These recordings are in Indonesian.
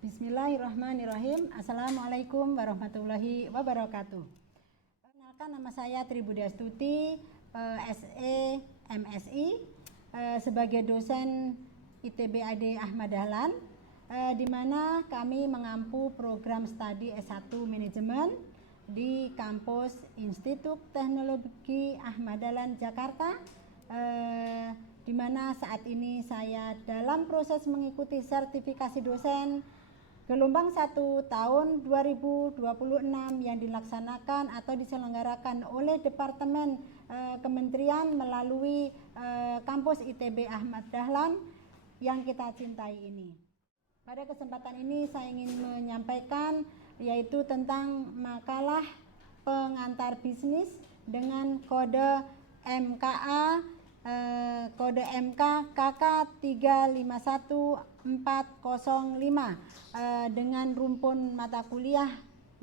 Bismillahirrahmanirrahim. Assalamualaikum warahmatullahi wabarakatuh. Perkenalkan, nama saya Tri Budiastuti, SE MSI, sebagai dosen ITB AD Ahmad Dahlan, di mana kami mengampu program studi S1 Manajemen di kampus Institut Teknologi Ahmad Dahlan Jakarta, di mana saat ini saya dalam proses mengikuti sertifikasi dosen gelombang 1 tahun 2026 yang dilaksanakan atau diselenggarakan oleh Departemen Kementerian melalui kampus ITB Ahmad Dahlan yang kita cintai ini. Pada kesempatan ini saya ingin menyampaikan yaitu tentang makalah pengantar bisnis dengan kode MKA kode MK KK 351405 dengan rumpun mata kuliah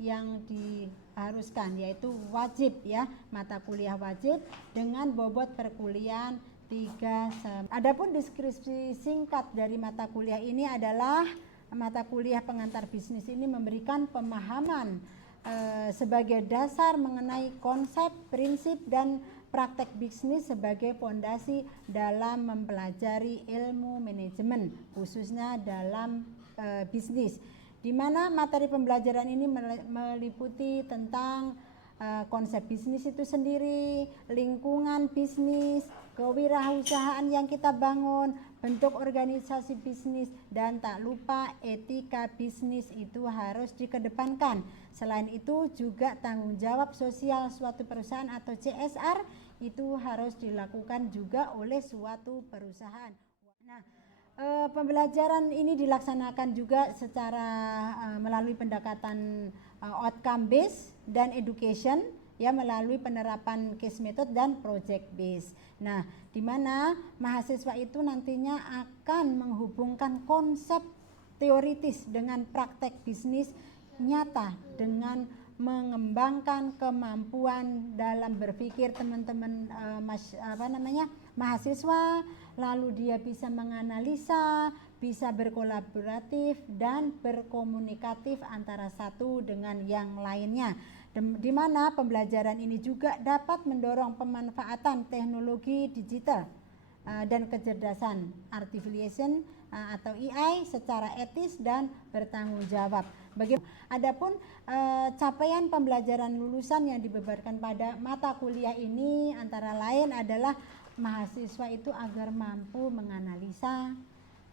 yang diharuskan, yaitu wajib ya, mata kuliah wajib dengan bobot perkuliahan 3 Adapun deskripsi singkat dari mata kuliah ini adalah mata kuliah pengantar bisnis ini memberikan pemahaman sebagai dasar mengenai konsep, prinsip, dan praktek bisnis sebagai fondasi dalam mempelajari ilmu manajemen, khususnya dalam bisnis, di mana materi pembelajaran ini meliputi tentang konsep bisnis itu sendiri, lingkungan bisnis, kewirausahaan yang kita bangun, bentuk organisasi bisnis, dan tak lupa etika bisnis itu harus dikedepankan. Selain itu juga tanggung jawab sosial suatu perusahaan atau CSR itu harus dilakukan juga oleh suatu perusahaan. Nah, pembelajaran ini dilaksanakan juga secara melalui pendekatan outcome based dan education, ya, melalui penerapan case method dan project based. Nah, di mana mahasiswa itu nantinya akan menghubungkan konsep teoritis dengan praktek bisnis nyata dengan mengembangkan kemampuan dalam berpikir teman-teman mahasiswa, lalu dia bisa menganalisa, bisa berkolaboratif dan berkomunikatif antara satu dengan yang lainnya, di mana pembelajaran ini juga dapat mendorong pemanfaatan teknologi digital dan kecerdasan artificial atau AI secara etis dan bertanggung jawab. Adapun capaian pembelajaran lulusan yang dibebankan pada mata kuliah ini antara lain adalah mahasiswa itu agar mampu menganalisa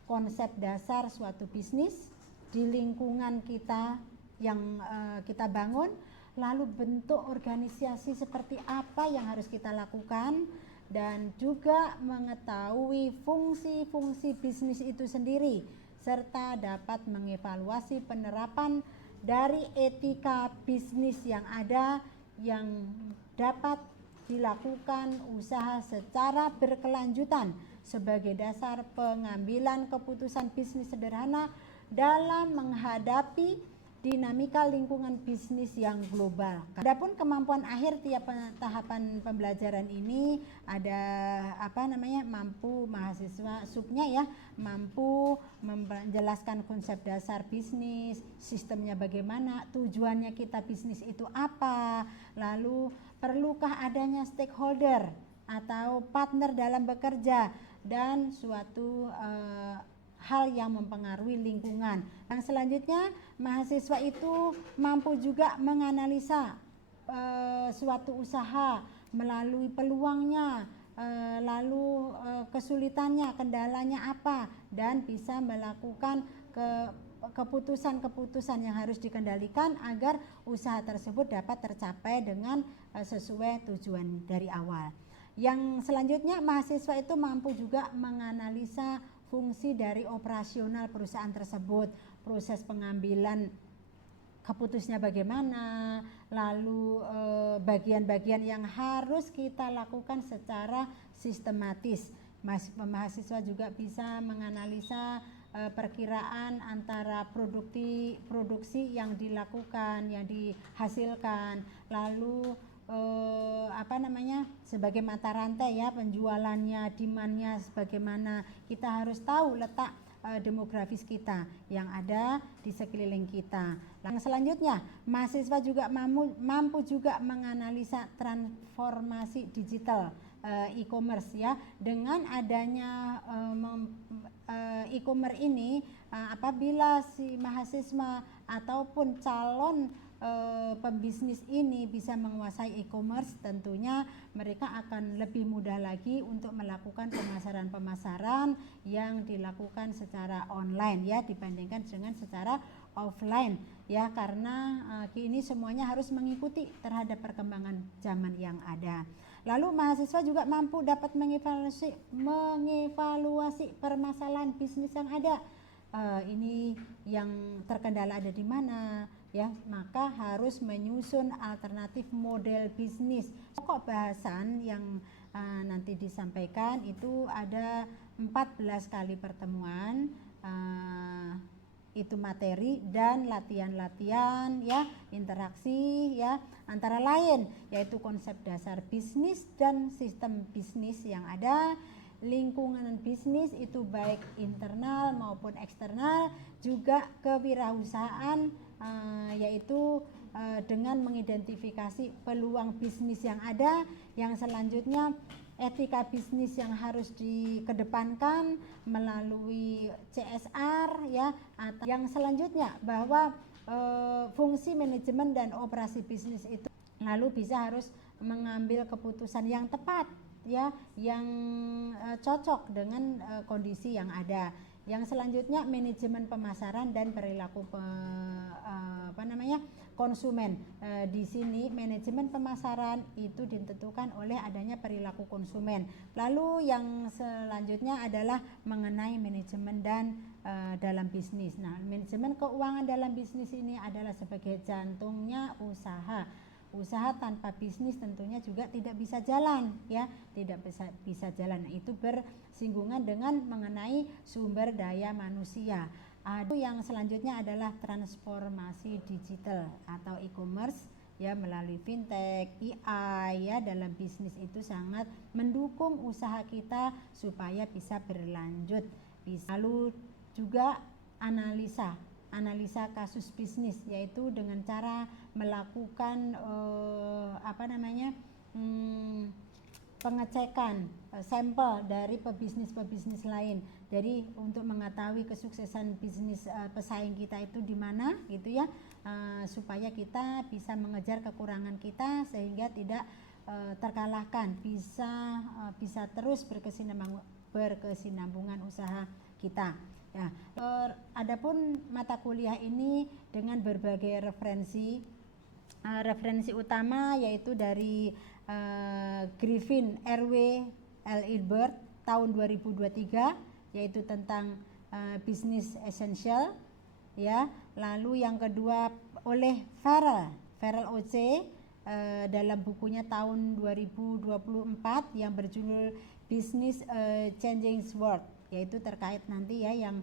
konsep dasar suatu bisnis di lingkungan kita yang kita bangun, lalu bentuk organisasi seperti apa yang harus kita lakukan, dan juga mengetahui fungsi-fungsi bisnis itu sendiri, serta dapat mengevaluasi penerapan dari etika bisnis yang ada yang dapat dilakukan usaha secara berkelanjutan sebagai dasar pengambilan keputusan bisnis sederhana dalam menghadapi dinamika lingkungan bisnis yang global. Adapun kemampuan akhir tiap tahapan pembelajaran ini ada mampu mahasiswa subnya ya, mampu menjelaskan konsep dasar bisnis, sistemnya bagaimana, tujuannya kita bisnis itu apa, lalu perlukah adanya stakeholder atau partner dalam bekerja, dan suatu hal yang mempengaruhi lingkungan. Yang selanjutnya, mahasiswa itu mampu juga menganalisa suatu usaha melalui peluangnya, lalu kesulitannya, kendalanya apa, dan bisa melakukan keputusan-keputusan yang harus dikendalikan agar usaha tersebut dapat tercapai dengan sesuai tujuan dari awal. Yang selanjutnya, mahasiswa itu mampu juga menganalisa fungsi dari operasional perusahaan tersebut, proses pengambilan keputusnya bagaimana, lalu bagian-bagian yang harus kita lakukan secara sistematis. Mahasiswa juga bisa menganalisa perkiraan antara produksi yang dilakukan, yang dihasilkan, lalu sebagai mata rantai ya, penjualannya, demandnya bagaimana. Kita harus tahu letak demografis kita yang ada di sekeliling kita. Yang selanjutnya, mahasiswa juga mampu juga menganalisa transformasi digital e-commerce ya. Dengan adanya e-commerce ini, apabila si mahasiswa ataupun calon pebisnis ini bisa menguasai e-commerce, tentunya mereka akan lebih mudah lagi untuk melakukan pemasaran-pemasaran yang dilakukan secara online ya, dibandingkan dengan secara offline ya, karena kini semuanya harus mengikuti terhadap perkembangan zaman yang ada. Lalu mahasiswa juga mampu dapat mengevaluasi permasalahan bisnis yang ada. Ini yang terkendala ada di mana ya, maka harus menyusun alternatif model bisnis. Pokok bahasan yang nanti disampaikan itu ada 14 kali pertemuan, itu materi dan latihan-latihan ya, interaksi ya, antara lain yaitu konsep dasar bisnis dan sistem bisnis yang ada, lingkungan bisnis itu baik internal maupun eksternal, juga kewirausahaan yaitu dengan mengidentifikasi peluang bisnis yang ada. Yang selanjutnya etika bisnis yang harus dikedepankan melalui CSR ya. Yang selanjutnya bahwa fungsi manajemen dan operasi bisnis itu lalu bisa harus mengambil keputusan yang tepat ya, yang cocok dengan kondisi yang ada. Yang selanjutnya manajemen pemasaran dan perilaku konsumen. Di sini manajemen pemasaran itu ditentukan oleh adanya perilaku konsumen. Lalu yang selanjutnya adalah mengenai manajemen dan dalam bisnis. Nah, manajemen keuangan dalam bisnis ini adalah sebagai jantungnya usaha. Usaha tanpa bisnis tentunya juga tidak bisa jalan ya, tidak bisa jalan. Itu bersinggungan dengan mengenai sumber daya manusia. Yang selanjutnya adalah transformasi digital atau e-commerce ya, melalui fintech, AI ya, dalam bisnis itu sangat mendukung usaha kita supaya bisa berlanjut. Lalu juga analisa kasus bisnis, yaitu dengan cara melakukan pengecekan sampel dari pebisnis lain. Jadi untuk mengetahui kesuksesan bisnis pesaing kita itu di mana gitu ya, supaya kita bisa mengejar kekurangan kita sehingga tidak terkalahkan, bisa terus berkesinambungan usaha kita. Ya, adapun mata kuliah ini dengan berbagai referensi utama yaitu dari Griffin R.W. L. Ilbert tahun 2023 yaitu tentang Business Essential ya. Lalu yang kedua oleh Farrell O.C. dalam bukunya tahun 2024 yang berjudul Business Changing World, yaitu terkait nanti ya yang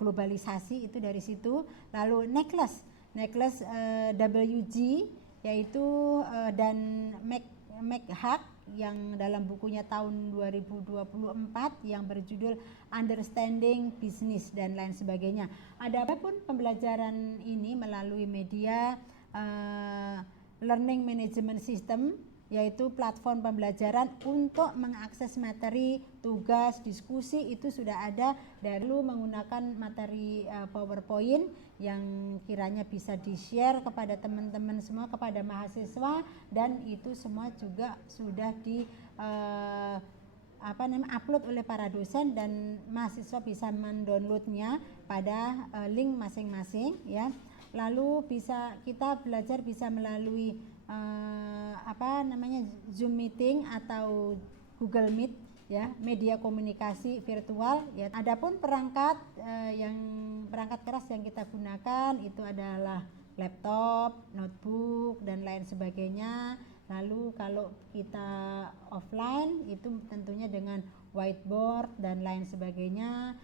globalisasi itu dari situ. Lalu Nicholas WG yaitu dan McHugh yang dalam bukunya tahun 2024 yang berjudul Understanding Business dan lain sebagainya. Adapun pembelajaran ini melalui media Learning Management System, yaitu platform pembelajaran untuk mengakses materi, tugas, diskusi itu sudah ada dari dulu menggunakan materi PowerPoint yang kiranya bisa di-share kepada teman-teman semua, kepada mahasiswa, dan itu semua juga sudah di upload oleh para dosen dan mahasiswa bisa mendownloadnya pada link masing-masing ya. Lalu kita belajar bisa melalui Zoom meeting atau Google Meet ya, media komunikasi virtual ya. Adapun perangkat keras yang kita gunakan itu adalah laptop, notebook dan lain sebagainya. Lalu kalau kita offline itu tentunya dengan whiteboard dan lain sebagainya.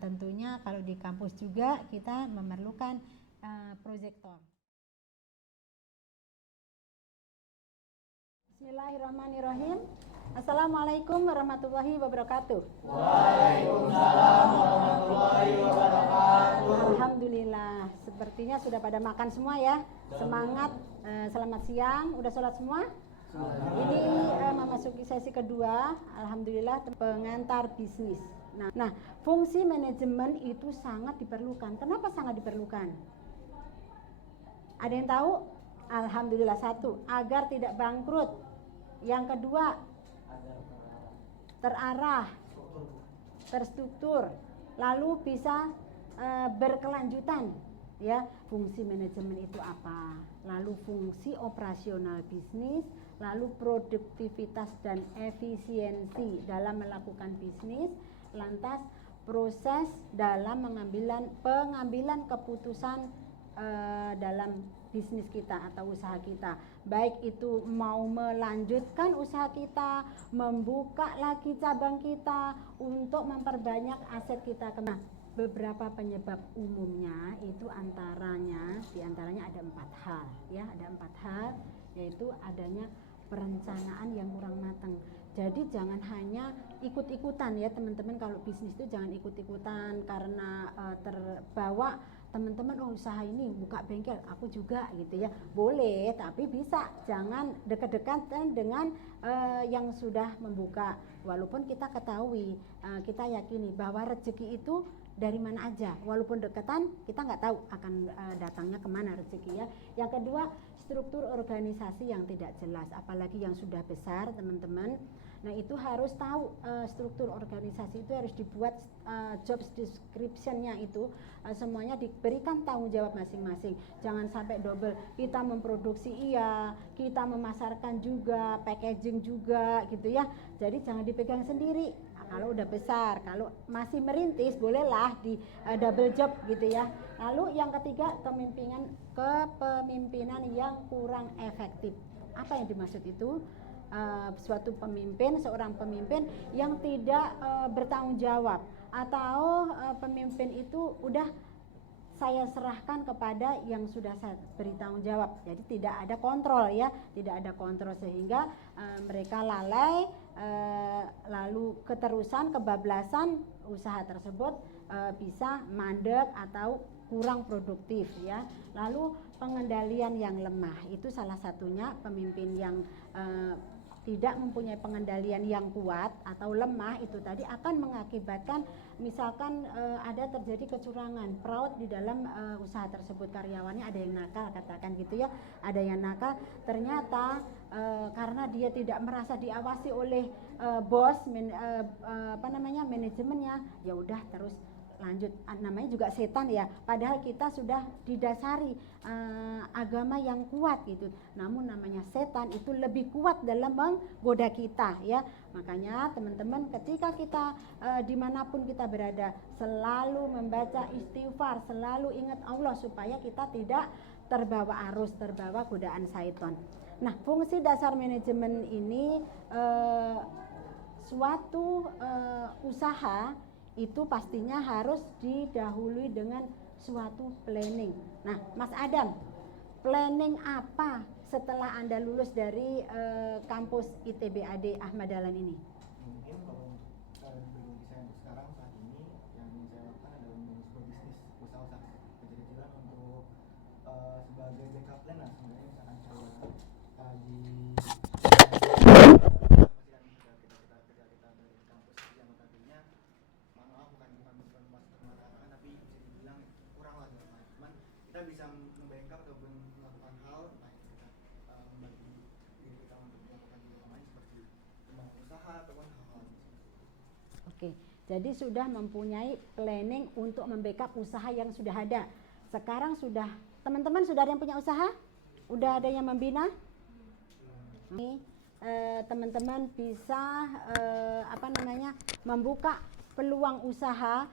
Tentunya kalau di kampus juga kita memerlukan proyektor. Bismillahirrahmanirrahim. Assalamualaikum warahmatullahi wabarakatuh. Waalaikumsalam warahmatullahi wabarakatuh. Alhamdulillah, sepertinya sudah pada makan semua ya. Semangat, selamat siang. Udah sholat semua? Ini memasuki sesi kedua. Alhamdulillah, pengantar bisnis. Nah, fungsi manajemen itu sangat diperlukan. Kenapa sangat diperlukan? Ada yang tahu? Alhamdulillah, satu, agar tidak bangkrut. Yang kedua, terarah, terstruktur, lalu bisa berkelanjutan. Ya, fungsi manajemen itu apa? Lalu fungsi operasional bisnis, lalu produktivitas dan efisiensi dalam melakukan bisnis, lantas proses dalam pengambilan keputusan dalam bisnis kita atau usaha kita, baik itu mau melanjutkan usaha kita, membuka lagi cabang kita untuk memperbanyak aset kita. Beberapa penyebab umumnya itu diantaranya ada 4 hal ya, ada 4 hal, yaitu adanya perencanaan yang kurang matang. Jadi jangan hanya ikut-ikutan ya teman-teman, kalau bisnis itu jangan ikut-ikutan karena terbawa teman-teman usaha ini buka bengkel, aku juga gitu ya, boleh, tapi bisa jangan dekat-dekatan dengan yang sudah membuka. Walaupun kita ketahui, kita yakini bahwa rezeki itu dari mana aja, walaupun dekatan kita nggak tahu akan datangnya kemana rezeki ya. Yang kedua, struktur organisasi yang tidak jelas, apalagi yang sudah besar teman-teman. Nah itu harus tahu struktur organisasi itu harus dibuat job description-nya itu semuanya diberikan tanggung jawab masing-masing. Jangan sampai double, kita memproduksi iya, kita memasarkan juga, packaging juga gitu ya. Jadi jangan dipegang sendiri. Kalau udah besar, kalau masih merintis bolehlah di double job gitu ya. Lalu yang ketiga, kepemimpinan yang kurang efektif. Apa yang dimaksud itu? Seorang pemimpin yang tidak bertanggung jawab, atau pemimpin itu udah saya serahkan kepada yang sudah saya beri tanggung jawab, jadi tidak ada kontrol ya, tidak ada kontrol sehingga mereka lalai, lalu keterusan, kebablasan usaha tersebut bisa mandek atau kurang produktif ya. Lalu pengendalian yang lemah, itu salah satunya pemimpin yang tidak mempunyai pengendalian yang kuat atau lemah, itu tadi akan mengakibatkan misalkan ada terjadi kecurangan, fraud di dalam usaha tersebut, karyawannya ada yang nakal, katakan gitu ya, ada yang nakal, ternyata karena dia tidak merasa diawasi oleh bos, manajemennya, ya udah terus lanjut, namanya juga setan ya, padahal kita sudah didasari agama yang kuat gitu, namun namanya setan itu lebih kuat dalam menggoda kita ya. Makanya teman-teman, ketika kita dimanapun kita berada, selalu membaca istighfar, selalu ingat Allah supaya kita tidak terbawa arus, terbawa godaan syaitan. Nah, fungsi dasar manajemen ini, suatu usaha itu pastinya harus didahului dengan suatu planning. Nah, Mas Adam, planning apa setelah Anda lulus dari kampus ITB AD Ahmad Dahlan ini? Mungkin kalau bagi saya untuk sekarang saat ini yang saya lakukan adalah membangun sebuah bisnis usaha kecil-kecilan untuk sebagai backup plan lah sebenarnya. Misalkan saya di kita bisa membackup atau melakukan hal membagi diri kita untuk melakukan hal lain seperti membangun usaha ataupun hal-hal. Oke, jadi sudah mempunyai planning untuk membackup usaha yang sudah ada. Sekarang sudah, teman-teman sudah ada yang punya usaha? Udah ada yang membina? Ini teman-teman bisa membuka peluang usaha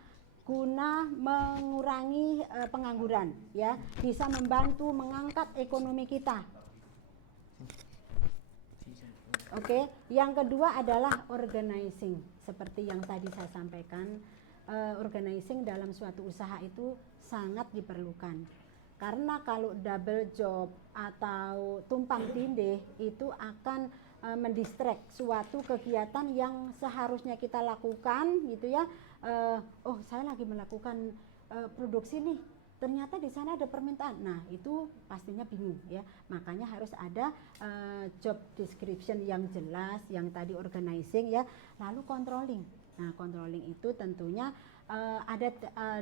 guna mengurangi pengangguran ya, bisa membantu mengangkat ekonomi kita. Oke, yang kedua adalah organizing. Seperti yang tadi saya sampaikan, organizing dalam suatu usaha itu sangat diperlukan. Karena kalau double job atau tumpang tindih itu akan mendistract suatu kegiatan yang seharusnya kita lakukan gitu ya. Oh, saya lagi melakukan produksi nih, ternyata di sana ada permintaan. Nah, itu pastinya bingung ya. Makanya harus ada job description yang jelas, yang tadi organizing ya, lalu controlling. Nah, controlling itu tentunya ada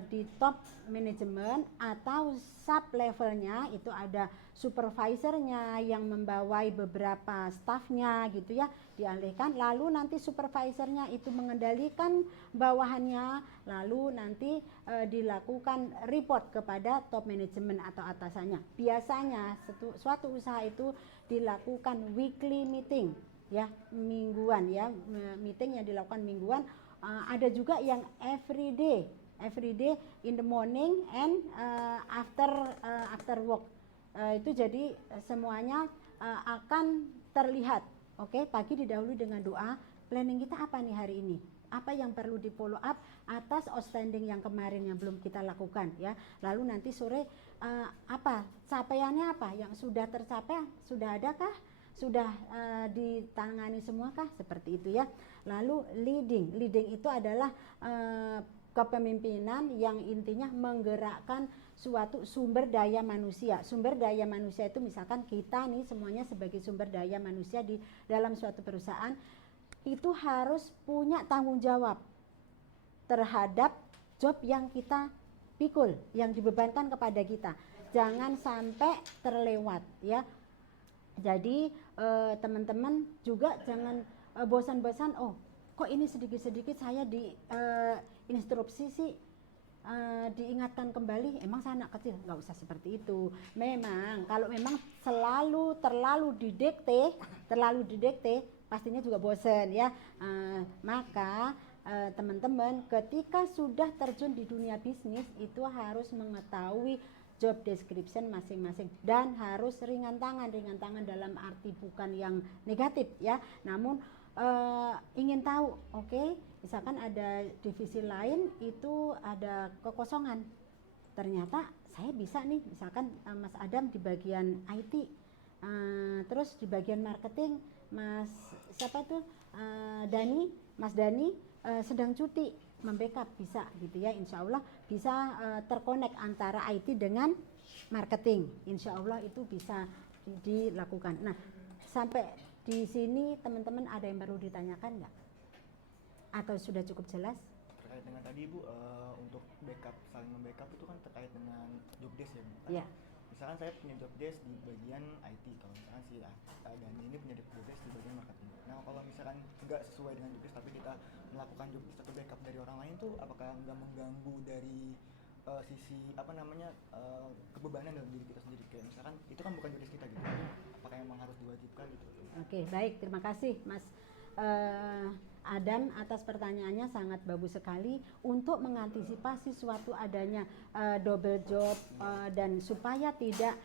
di top manajemen atau sub levelnya itu ada supervisornya yang membawai beberapa staffnya gitu ya, dialihkan, lalu nanti supervisornya itu mengendalikan bawahannya, lalu nanti dilakukan report kepada top manajemen atau atasannya. Biasanya suatu usaha itu dilakukan weekly meeting ya, mingguan ya, meeting yang dilakukan mingguan. Ada juga yang every day in the morning and after work. Itu jadi semuanya akan terlihat. Oke, pagi didahului dengan doa. Planning kita apa nih hari ini? Apa yang perlu di follow up atas outstanding yang kemarin yang belum kita lakukan ya. Lalu nanti sore apa capaiannya, apa yang sudah tercapai, sudah adakah, sudah ditangani semuakah, seperti itu ya. Lalu leading itu adalah kepemimpinan yang intinya menggerakkan suatu sumber daya manusia. Sumber daya manusia itu misalkan kita nih semuanya sebagai sumber daya manusia di dalam suatu perusahaan itu harus punya tanggung jawab terhadap job yang kita pikul, yang dibebankan kepada kita. Jangan sampai terlewat ya. Jadi teman-teman juga jangan bosan-bosan, oh kok ini sedikit-sedikit saya di instruksi sih, diingatkan kembali, emang saya anak kecil. Nggak usah seperti itu. Memang kalau memang terlalu didikte pastinya juga bosan ya. Maka teman-teman ketika sudah terjun di dunia bisnis itu harus mengetahui job description masing-masing dan harus ringan tangan dalam arti bukan yang negatif ya, namun ingin tahu, oke, misalkan ada divisi lain itu ada kekosongan, ternyata saya bisa nih, misalkan Mas Adam di bagian IT, terus di bagian marketing Mas siapa tuh Mas Dani sedang cuti, membackup bisa gitu ya, insya Allah bisa terkonek antara IT dengan marketing, insya Allah itu bisa dilakukan. Nah, sampai di sini teman-teman ada yang perlu ditanyakan nggak? Atau sudah cukup jelas? Terkait dengan tadi Bu, untuk backup, saling membackup itu kan terkait dengan job desk ya Bu? Iya. Misalkan saya punya job desk di bagian IT, kalau misalkan si Dani ini punya job desk di bagian marketing. Nah, kalau misalkan nggak sesuai dengan job desk tapi kita melakukan job desk atau backup dari orang lain tuh apakah nggak mengganggu dari sisi kebebanan dalam diri kita sendiri? Kayak misalkan itu kan bukan job desk kita gitu, apakah emang harus diwajibkan gitu? Oke, baik, terima kasih Mas Adam atas pertanyaannya, sangat bagus sekali untuk mengantisipasi suatu adanya double job dan supaya tidak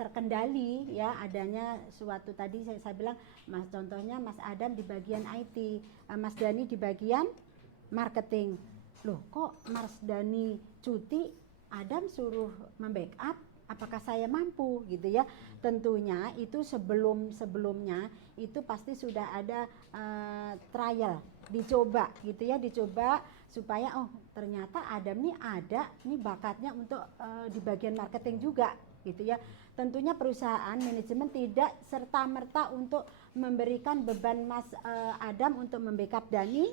terkendali ya adanya suatu, tadi saya bilang Mas, contohnya Mas Adam di bagian IT, Mas Dani di bagian marketing. Loh, kok Mas Dani cuti, Adam suruh membackup, apakah saya mampu gitu ya? Tentunya itu sebelumnya itu pasti sudah ada trial, dicoba gitu ya, dicoba supaya oh ternyata Adam nih ada nih bakatnya untuk di bagian marketing juga gitu ya. Tentunya perusahaan manajemen tidak serta-merta untuk memberikan beban Mas Adam untuk membackup Dani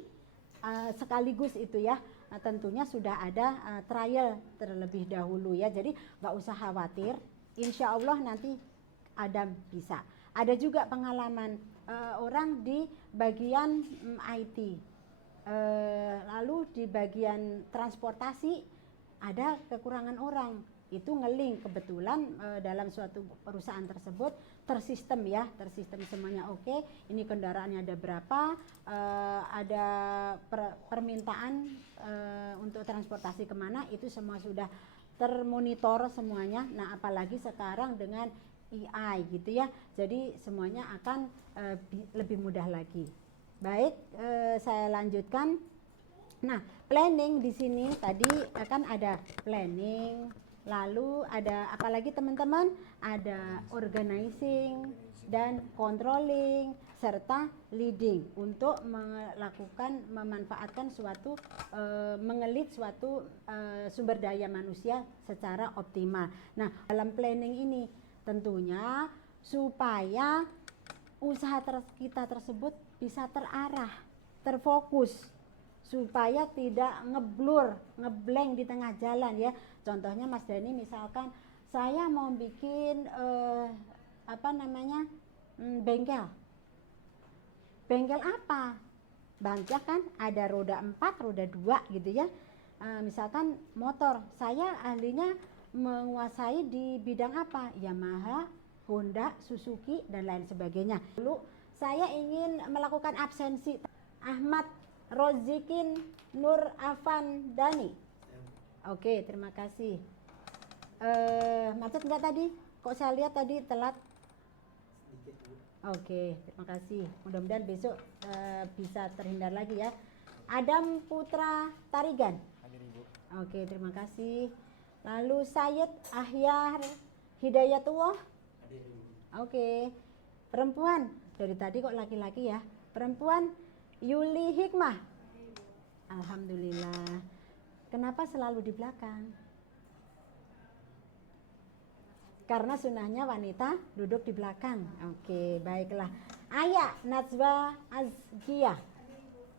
sekaligus itu ya. Tentunya sudah ada trial terlebih dahulu ya, jadi nggak usah khawatir, insya Allah nanti Adam bisa. Ada juga pengalaman orang di bagian IT, lalu di bagian transportasi ada kekurangan orang, itu ngeling kebetulan dalam suatu perusahaan tersebut tersistem ya, tersistem semuanya oke, ini kendaraannya ada berapa, ada permintaan untuk transportasi kemana, itu semua sudah termonitor semuanya. Nah apalagi sekarang dengan AI gitu ya, jadi semuanya akan lebih mudah lagi. Baik, saya lanjutkan. Nah planning di sini tadi akan ada planning, lalu ada apalagi teman-teman, ada organizing, dan controlling serta leading untuk memanfaatkan suatu mengelit suatu sumber daya manusia secara optimal. Nah, dalam planning ini tentunya supaya usaha kita tersebut bisa terarah, terfokus, supaya tidak ngeblank di tengah jalan ya. Contohnya Mas Dani misalkan saya mau bikin bengkel. Bengkel apa? Banyak kan, ada roda 4, roda 2 gitu ya. Misalkan motor, saya ahlinya menguasai di bidang apa? Yamaha, Honda, Suzuki dan lain sebagainya. Dulu saya ingin melakukan absensi. Ahmad Rozikin Nur Afan Dani. Oke, terima kasih. Macet nggak tadi? Kok saya lihat tadi telat? Oke, terima kasih. Mudah-mudahan besok bisa terhindar lagi ya. Adam Putra Tarigan. Hadir Ibu. Oke, terima kasih. Lalu Sayyid Ahyar Hidayatullah. Hadir Ibu. Oke. Perempuan, dari tadi kok laki-laki ya. Perempuan Yuli Hikmah. Alhamdulillah. Kenapa selalu di belakang? Karena sunnahnya wanita duduk di belakang. Oke, baiklah. Ayah Najwa Azkiyah.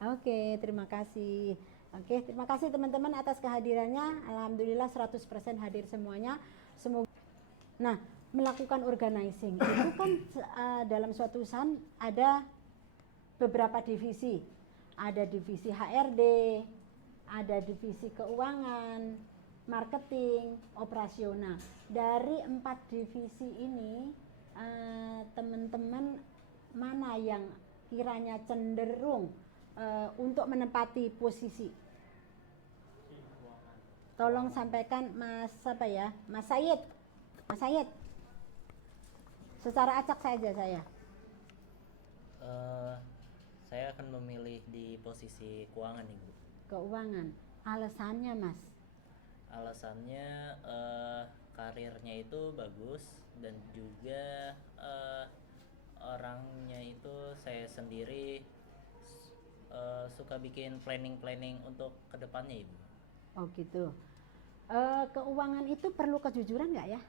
Oke, terima kasih. Oke, terima kasih teman-teman atas kehadirannya. Alhamdulillah 100% hadir semuanya. Semoga. Nah, melakukan organizing itu kan dalam suatu usaha ada beberapa divisi. Ada divisi HRD, ada divisi keuangan, marketing, operasional. Dari 4 divisi ini teman-teman mana yang kiranya cenderung untuk menempati posisi? Tolong sampaikan Mas Said. Mas Said. Secara acak saja saya. Saya akan memilih di posisi keuangan, Ibu. Keuangan. Alasannya, Mas? Alasannya karirnya itu bagus dan juga orangnya itu saya sendiri suka bikin planning untuk kedepannya, Ibu. Oh gitu. Keuangan itu perlu kejujuran nggak ya?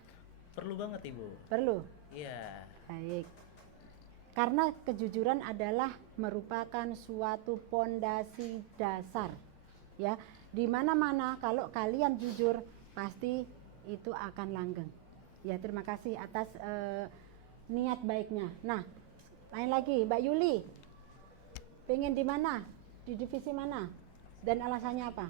Perlu banget, Ibu. Perlu. Iya. Baik. Karena kejujuran adalah merupakan suatu pondasi dasar, ya. Di mana-mana kalau kalian jujur pasti itu akan langgeng. Ya, terima kasih atas niat baiknya. Nah, lain lagi, Mbak Yuli, pengen di mana? Di divisi mana? Dan alasannya apa?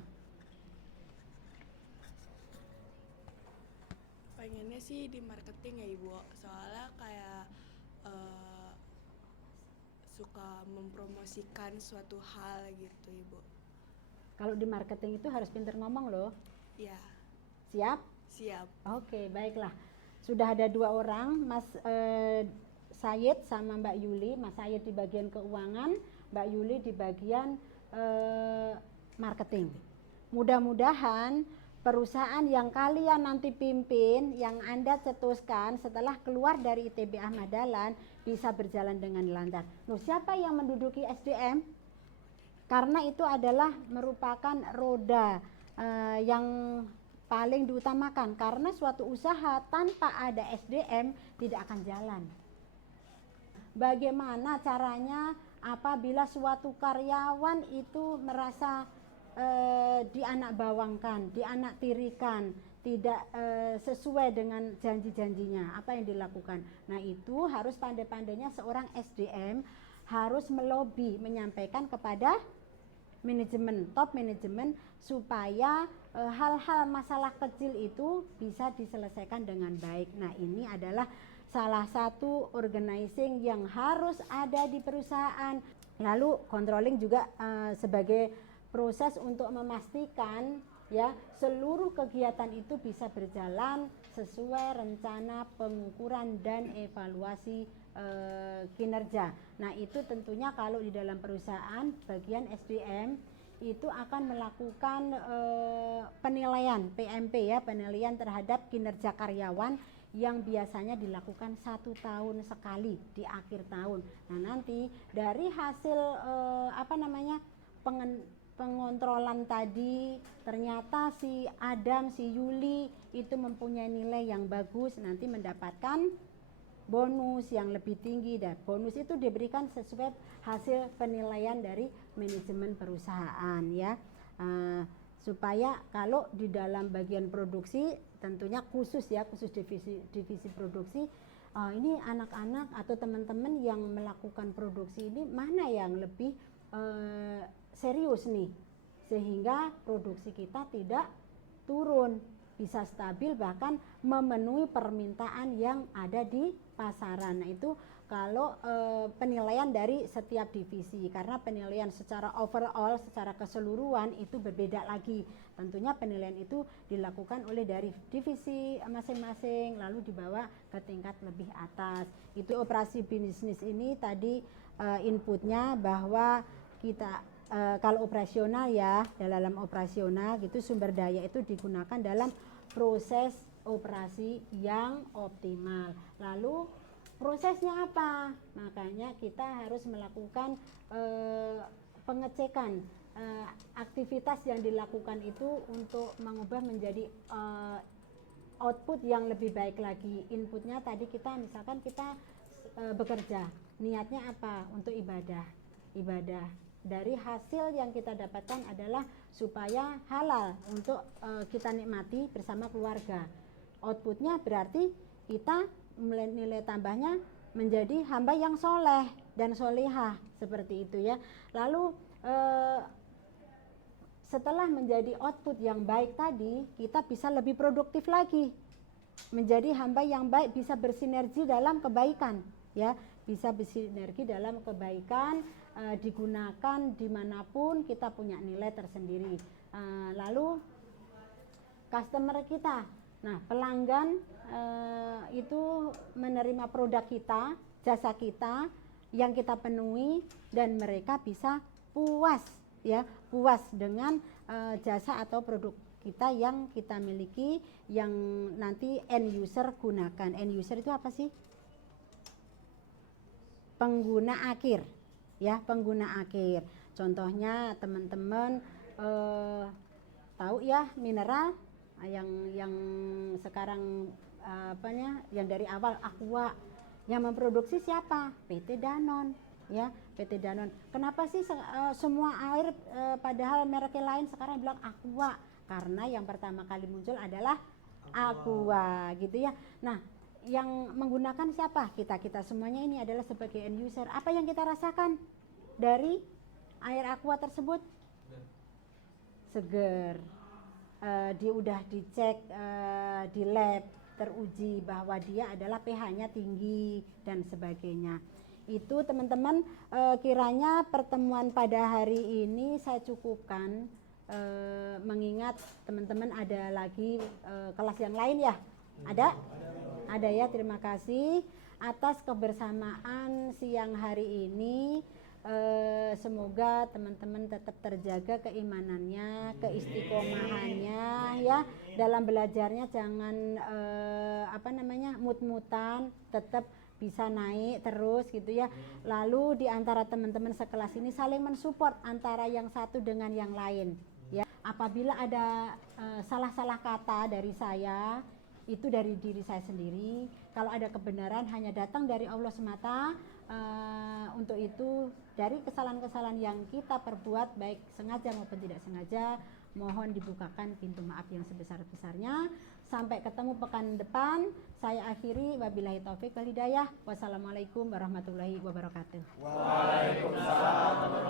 Pengennya sih di marketing ya Ibu, soalnya kayak suka mempromosikan suatu hal gitu Ibu. Kalau di marketing itu harus pintar ngomong loh. Ya, Siap? siap. Oke, baiklah. Sudah ada 2 orang, Mas Said sama Mbak Yuli. Mas Said di bagian keuangan, Mbak Yuli di bagian marketing. Mudah-mudahan perusahaan yang kalian nanti pimpin, yang Anda cetuskan setelah keluar dari ITB Ahmad Dahlan bisa berjalan dengan lancar. Loh, siapa yang menduduki SDM? Karena itu adalah merupakan roda yang paling diutamakan, karena suatu usaha tanpa ada SDM tidak akan jalan. Bagaimana caranya apabila suatu karyawan itu merasa dianak bawangkan, dianak tirikan, tidak sesuai dengan janji-janjinya, apa yang dilakukan? Nah, itu harus pandai-pandainya seorang SDM harus melobi, menyampaikan kepada manajemen, top manajemen, supaya hal-hal masalah kecil itu bisa diselesaikan dengan baik. Nah, ini adalah salah satu organizing yang harus ada di perusahaan. Lalu controlling juga sebagai proses untuk memastikan ya seluruh kegiatan itu bisa berjalan sesuai rencana pengukuran dan evaluasi kinerja. Nah, itu tentunya kalau di dalam perusahaan bagian SDM itu akan melakukan penilaian PMP ya, penilaian terhadap kinerja karyawan yang biasanya dilakukan 1 tahun sekali di akhir tahun. Nah, nanti dari hasil pengontrolan tadi, ternyata si Adam, si Yuli itu mempunyai nilai yang bagus, nanti mendapatkan bonus yang lebih tinggi, dan bonus itu diberikan sesuai hasil penilaian dari manajemen perusahaan ya. Supaya kalau di dalam bagian produksi tentunya khusus divisi produksi, ini anak-anak atau teman-teman yang melakukan produksi ini mana yang lebih serius nih, sehingga produksi kita tidak turun, bisa stabil bahkan memenuhi permintaan yang ada di pasaran. Nah, itu kalau penilaian dari setiap divisi, karena penilaian secara overall, secara keseluruhan itu berbeda lagi. Tentunya penilaian itu dilakukan oleh dari divisi masing-masing lalu dibawa ke tingkat lebih atas. Itu operasi bisnis ini tadi inputnya bahwa kita kalau operasional ya, dalam operasional gitu sumber daya itu digunakan dalam proses operasi yang optimal. Lalu prosesnya apa? Makanya kita harus melakukan pengecekan aktivitas yang dilakukan itu untuk mengubah menjadi output yang lebih baik lagi. Inputnya tadi kita misalkan kita bekerja, niatnya apa? Untuk ibadah. Dari hasil yang kita dapatkan adalah supaya halal untuk kita nikmati bersama keluarga. Outputnya berarti kita nilai tambahnya menjadi hamba yang soleh dan solehah, seperti itu ya. Lalu setelah menjadi output yang baik tadi, kita bisa lebih produktif lagi, menjadi hamba yang baik, bisa bersinergi dalam kebaikan ya, bisa bersinergi dalam kebaikan, digunakan dimanapun kita punya nilai tersendiri. Lalu customer kita, nah pelanggan itu menerima produk kita, jasa kita yang kita penuhi, dan mereka bisa puas ya, puas dengan jasa atau produk kita yang kita miliki, yang nanti end user gunakan. End user itu apa sih? Pengguna akhir ya, pengguna akhir. Contohnya teman-teman tahu ya mineral yang sekarang yang dari awal Aqua, yang memproduksi siapa? PT Danone ya, PT Danone. Kenapa sih semua air padahal mereknya lain sekarang bilang Aqua? Karena yang pertama kali muncul adalah Aqua gitu ya. Nah, yang menggunakan siapa? Kita semuanya ini adalah sebagai end user. Apa yang kita rasakan dari air Aqua tersebut? Seger. Dia udah dicek di lab, teruji bahwa dia adalah pH-nya tinggi dan sebagainya. Itu teman-teman, kiranya pertemuan pada hari ini saya cukupkan, mengingat teman-teman ada lagi kelas yang lain ya? Ada ya, terima kasih atas kebersamaan siang hari ini. Semoga teman-teman tetap terjaga keimanannya, keistiqomahannya ya, dalam belajarnya jangan mut-mutan, tetap bisa naik terus gitu ya. Lalu di antara teman-teman sekelas ini saling mensupport antara yang satu dengan yang lain ya. Apabila ada salah-salah kata dari saya, itu dari diri saya sendiri. Kalau ada kebenaran hanya datang dari Allah semata. Untuk itu dari kesalahan-kesalahan yang kita perbuat, baik sengaja maupun tidak sengaja, mohon dibukakan pintu maaf yang sebesar-besarnya. Sampai ketemu pekan depan. Saya akhiri, wabillahi taufik wal hidayah. Wassalamualaikum warahmatullahi wabarakatuh. Waalaikumsalam.